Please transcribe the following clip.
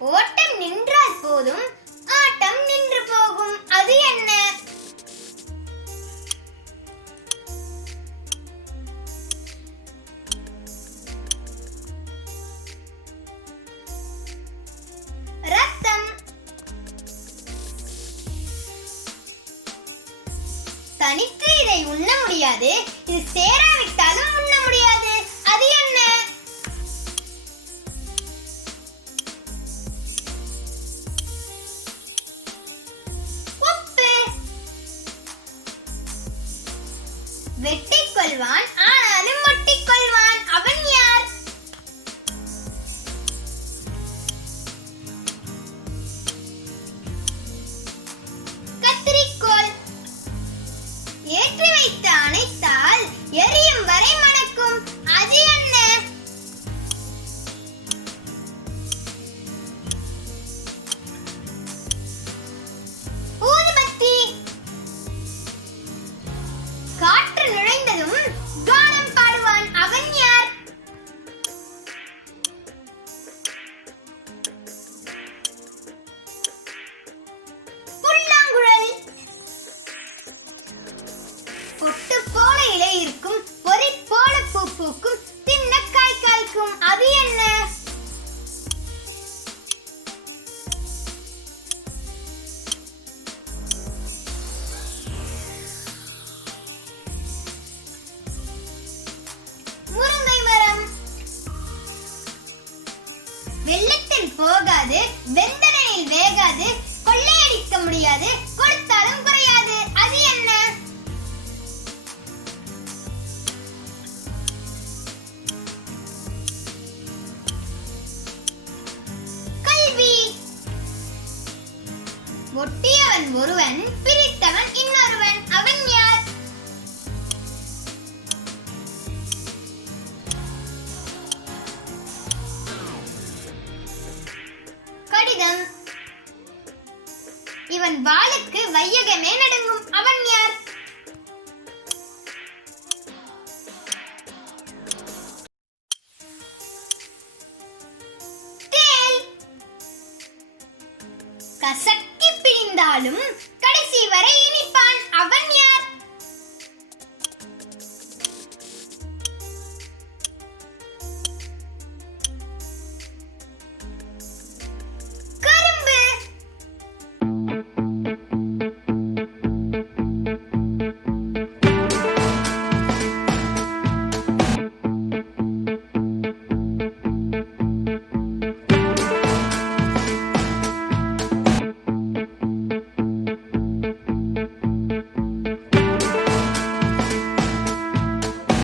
ஓட்டம் நின்றால் போதும் ஆட்டம் நின்று போகும். அது என்ன? ரத்தம். தனித்து இதை உண்ண முடியாது, இது சேராவிட்டாலும் உண்ண முடியாது. அது என்ன? உப்பு. வெட்டிக் கொள்வான் ஆனாலும் ஒட்டிக் கொள்வான். அவன் யார்? கத்திரிக்கோல். ஏற்றி வைத்து அணைத்தால் எரியும் வரை மணக்கும். அது என்ன? ஊதுபத்தி. காற்று நுழைந்ததும் கானம் பாடுவான். அவன் யார்? புல்லாங்குழல். பொட்டு போல இலை இருக்கும், பொறி போல பூ பூக்கும், தின்ன காய் காய்க்கும். அது என்ன? முருங்கை மரம். வெள்ளத்தில் போகாது, வெந்தனில் வேகாது, கொள்ளையடிக்க முடியாது, கொடுத்தாலும் குறையாது. அது என்ன? கல்வி. ஒட்டியவன் ஒருவன், பிரித்தவன் இன்னொருவன். அவன் யார்? கடிதம். இவன் வாளுக்கு வையகமே நடுங்கும். அவன் யார்? தேள். கசக்கி பிழிந்தாலும் கடைசி வரை இனிப்பான். அவன் யார்?